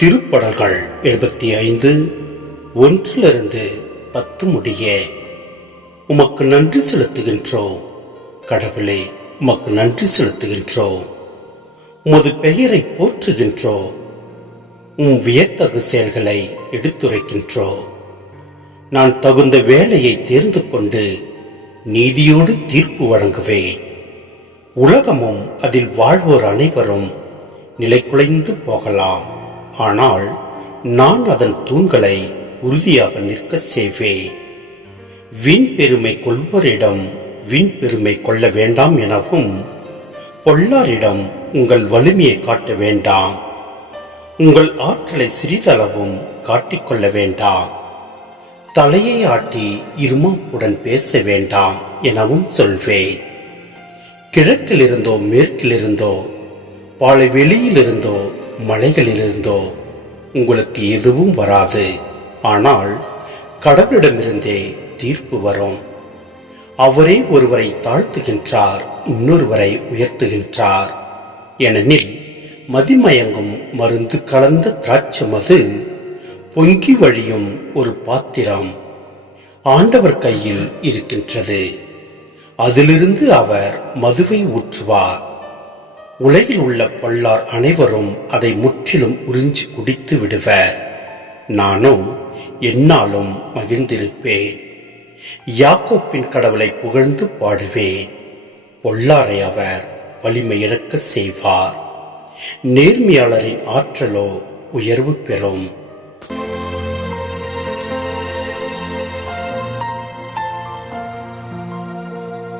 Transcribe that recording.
திருப்படல்கள் 75 1-10 முடிய. உமக்கு நன்றி செலுத்துகின்றோம் கடவுளே, உமக்கு நன்றி செலுத்துகின்றோம். உமது பெயரை போற்றுகின்றோம். வியத்தகு செயல்களை எடுத்துரைக்கின்றோம். நான் தகுந்த வேலையை தேர்ந்து கொண்டு நீதியோடு தீர்ப்பு வழங்குவேன். உலகமும் அதில் வாழ்வோர் அனைவரும் நிலை குலைந்து போகலாம், ஆனால் நான் அதன் தூண்களை உறுதியாக நிற்க செய்வேன். வீண் பெருமை கொள்வோரிடம் வீண் பெருமை கொள்ள வேண்டாம் எனவும், பொல்லாரிடம் உங்கள் வலிமையை காட்ட வேண்டாம், உங்கள் ஆற்றலை சிறிதளவும் காட்டிக்கொள்ள வேண்டாம், தலையை ஆட்டி இருமாப்புடன் பேச வேண்டாம் எனவும் சொல்வேன். கிழக்கிலிருந்தோ மேற்கிலிருந்தோ பாலைவெளியிலிருந்தோ மலைகளிலிருந்தோ உங்களுக்கு எதுவும் வராது. ஆனால் கடவுளிடமிருந்தே தீர்ப்பு வரும். அவரே ஒருவரை தாழ்த்துகின்றார், இன்னொருவரை உயர்த்துகின்றார். ஏனெனில் மதிமயங்கும் மருந்து கலந்த திராட்சை மது பொங்கி வழியும் ஒரு பாத்திரம் ஆண்டவர் கையில் இருக்கின்றது. அதிலிருந்து அவர் மதுவை ஊற்றுவார். உலகில் உள்ள பொல்லார் அனைவரும் அதை முற்றிலும் உறிஞ்சி குடித்து விடுவர். நானும் என்னாலும் மகிழ்ந்திருப்பேன். யாக்கோப்பின் கடவுளை புகழ்ந்து பாடுவேன். பொல்லாரை அவர் வலிமை இழக்க செய்வார். நேர்மையாளரின் ஆற்றலோ உயர்வு பெறும்.